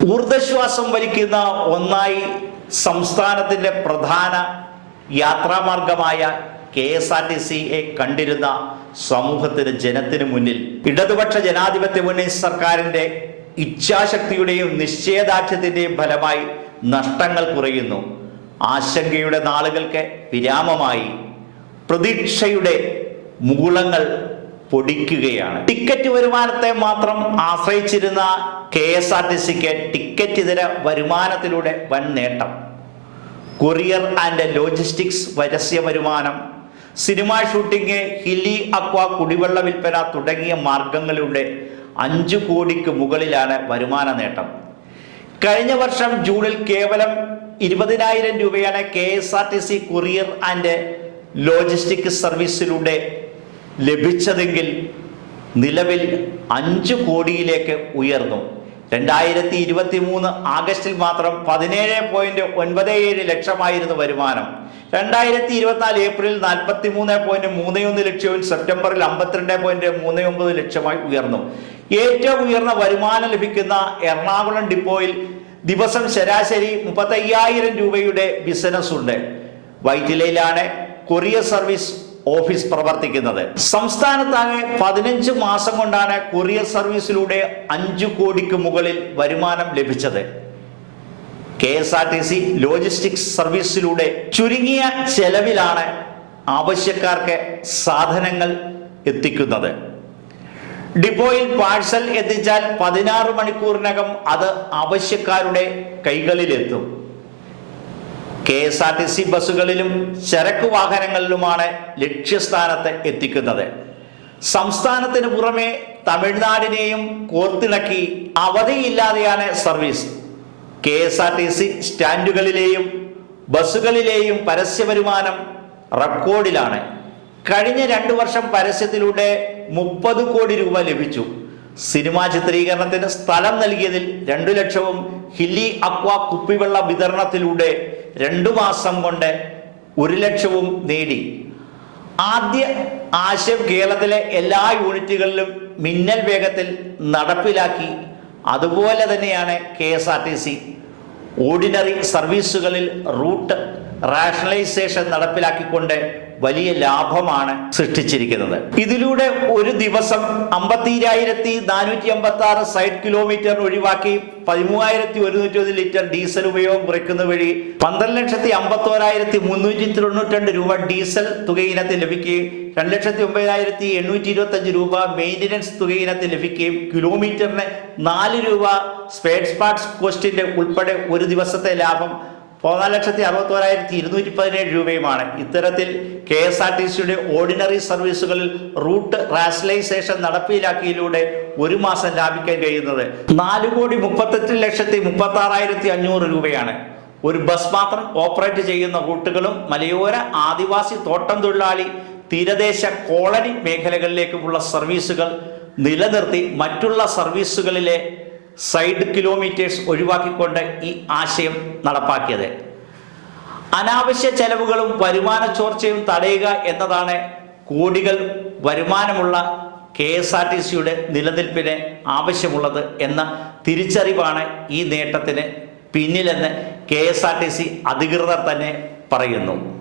ഊർദ്ധശ്വാസം വലിക്കുന്ന ഒന്നായി സംസ്ഥാനത്തിന്റെ പ്രധാന യാത്രാമാർഗമായ കെ എസ് ആർ ടി സിയെ കണ്ടിരുന്ന സമൂഹത്തിന് ജനത്തിന് മുന്നിൽ ഇടതുപക്ഷ ജനാധിപത്യ മുന്നണി സർക്കാരിന്റെ ഇച്ഛാശക്തിയുടെയും നിശ്ചയദാർഢ്യത്തിന്റെയും ഫലമായി നഷ്ടങ്ങൾ കുറയുന്നു. ആശങ്കയുടെ നാളുകൾക്ക് വിരാമമായി പ്രതീക്ഷയുടെ മൂളങ്ങൾ പൊടിക്കുകയാണ്. ടിക്കറ്റ് വരുമാനത്തെ മാത്രം ആശ്രയിച്ചിരുന്ന കെ എസ് ആർ ടി സിക്ക് ടിക്കറ്റ് ഇതര വരുമാനത്തിലൂടെ വൻ നേട്ടം. കൊറിയർ ആൻഡ് ലോജിസ്റ്റിക്സ് പരസ്യ വരുമാനം സിനിമാ ഷൂട്ടിംഗ് ഹില്ലി അക്വ കുടിവെള്ള വിൽപ്പന തുടങ്ങിയ മാർഗങ്ങളിലൂടെ അഞ്ചു കോടിക്ക് മുകളിലാണ് വരുമാന നേട്ടം. കഴിഞ്ഞ വർഷം ജൂണിൽ കേവലം ഇരുപതിനായിരം രൂപയാണ് K S R T C courier and logistic സർവീസിലൂടെ ലഭിച്ചതെങ്കിൽ നിലവിൽ അഞ്ചു കോടിയിലേക്ക് ഉയർന്നു. രണ്ടായിരത്തി ഇരുപത്തി മൂന്ന് ആഗസ്റ്റിൽ മാത്രം പതിനേഴ് പോയിന്റ് ഒൻപത് ഏഴ് ലക്ഷമായിരുന്നു വരുമാനം. രണ്ടായിരത്തി ഇരുപത്തിനാല് ഏപ്രിൽ നാൽപ്പത്തി മൂന്ന് പോയിന്റ് മൂന്ന് ഒന്ന് ലക്ഷവും സെപ്റ്റംബറിൽ അമ്പത്തിരണ്ട് പോയിന്റ് മൂന്ന് ഒമ്പത് ലക്ഷമായി ഉയർന്നു. ഏറ്റവും ഉയർന്ന വരുമാനം ലഭിക്കുന്ന എറണാകുളം ഡിപ്പോയിൽ ദിവസം ശരാശരി മുപ്പത്തയ്യായിരം രൂപയുടെ ബിസിനസ് ഉണ്ട് വൈറ്റിലയിലാണ് കൊറിയർ സർവീസ് ഓഫീസ് പ്രവർത്തിക്കുന്നത്. സംസ്ഥാനത്താകെ പതിനഞ്ച് മാസം കൊണ്ടാണ് കൊറിയർ സർവീസിലൂടെ അഞ്ചു കോടിക്ക് മുകളിൽ വരുമാനം ലഭിച്ചത്. K S R T C logistics സർവീസിലൂടെ ചുരുങ്ങിയ ചെലവിലാണ് ആവശ്യക്കാർക്ക് സാധനങ്ങൾ എത്തിക്കുന്നത്. ഡിപ്പോയിൽ പാഴ്സൽ എത്തിച്ചാൽ പതിനാറ് മണിക്കൂറിനകം അത് ആവശ്യക്കാരുടെ കൈകളിലെത്തും. K S R T C ബസ്സുകളിലും ചരക്ക് വാഹനങ്ങളിലുമാണ് ലക്ഷ്യസ്ഥാനത്ത് എത്തിക്കുന്നത്. സംസ്ഥാനത്തിന് പുറമെ തമിഴ്നാടിനെയും കോർത്തിണക്കി അവധിയില്ലാതെയാണ് service. K S R T C സ്റ്റാൻഡുകളിലെയും ബസ്സുകളിലെയും പരസ്യ വരുമാനം റെക്കോർഡിലാണ്. കഴിഞ്ഞ രണ്ടു വർഷം പരസ്യത്തിലൂടെ മുപ്പത് കോടി രൂപ ലഭിച്ചു. സിനിമാ ചിത്രീകരണത്തിന് സ്ഥലം നൽകിയതിൽ രണ്ടു ലക്ഷവും ഹില്ലി അക്വ കുപ്പിവെള്ള വിതരണത്തിലൂടെ രണ്ടു മാസം കൊണ്ട് ഒരു ലക്ഷവും നേടി. ആദ്യ ആശയം കേരളത്തിലെ എല്ലാ യൂണിറ്റുകളിലും മിന്നൽ വേഗത്തിൽ നടപ്പിലാക്കി. അതുപോലെ തന്നെയാണ് K S R T C. Ordinary സർവീസുകളിൽ route rationalisation നടപ്പിലാക്കിക്കൊണ്ട് വലിയ ലാഭമാണ് സൃഷ്ടിച്ചിരിക്കുന്നത്. ഇതിലൂടെ ഒരു ദിവസം അമ്പത്തിരായിരത്തി നാനൂറ്റി അമ്പത്തി ആറ് സൈഡ് കിലോമീറ്റർ ഒഴിവാക്കി പതിമൂവായിരത്തി ഒരുന്നൂറ്റി ഒന്ന് ലിറ്റർ ഡീസൽ ഉപയോഗം കുറയ്ക്കുന്ന വഴി പന്ത്രണ്ട് ലക്ഷത്തി അമ്പത്തോരായിരത്തി മുന്നൂറ്റി തൊണ്ണൂറ്റി രൂപ ഡീസൽ തുകയിനത്തിൽ ലഭിക്കുകയും രണ്ട് ലക്ഷത്തി ഒമ്പതിനായിരത്തി എണ്ണൂറ്റി ഇരുപത്തഞ്ച് രൂപ മെയിന്റനൻസ് തുകയിനത്തിൽ ലഭിക്കുകയും കിലോമീറ്ററിന് നാല് രൂപ സ്പേഡ് പാർട്സ് കോസ്റ്റിന്റെ ഉൾപ്പെടെ ഒരു ദിവസത്തെ ലാഭം പതിനാല് ലക്ഷത്തി അറുപത്തോരായിരത്തി ഇരുന്നൂറ്റി പതിനേഴ് രൂപയുമാണ്. ഇത്തരത്തിൽ കെ എസ് ആർ ടി സിയുടെ ഓർഡിനറി സർവീസുകളിൽ റൂട്ട് റാഷണലൈസേഷൻ നടപ്പിലാക്കിയതിലൂടെ ഒരു മാസം ലാഭിക്കാൻ കഴിയുന്നത് നാല് കോടി മുപ്പത്തെട്ട് ലക്ഷത്തി മുപ്പത്തി ആറായിരത്തി അഞ്ഞൂറ് രൂപയാണ്. ഒരു ബസ് മാത്രം ഓപ്പറേറ്റ് ചെയ്യുന്ന റൂട്ടുകളും മലയോര ആദിവാസി തോട്ടം തൊഴിലാളി തീരദേശ കോളനി മേഖലകളിലേക്കുമുള്ള സർവീസുകൾ നിലനിർത്തി മറ്റുള്ള സർവീസുകളിലെ സൈഡ് കിലോമീറ്റേഴ്സ് ഒഴിവാക്കിക്കൊണ്ട് ഈ ആശയം നടപ്പാക്കിയത്. അനാവശ്യ ചെലവുകളും വരുമാന ചോർച്ചയും തടയുക എന്നതാണ് കോടികൾ വരുമാനമുള്ള കെ എസ് ആർ ടി സിയുടെ നിലനിൽപ്പിന് ആവശ്യമുള്ളത് എന്ന തിരിച്ചറിവാണ് ഈ നേട്ടത്തിന് പിന്നിലെന്ന് K S R T C അധികൃതർ തന്നെ പറയുന്നു.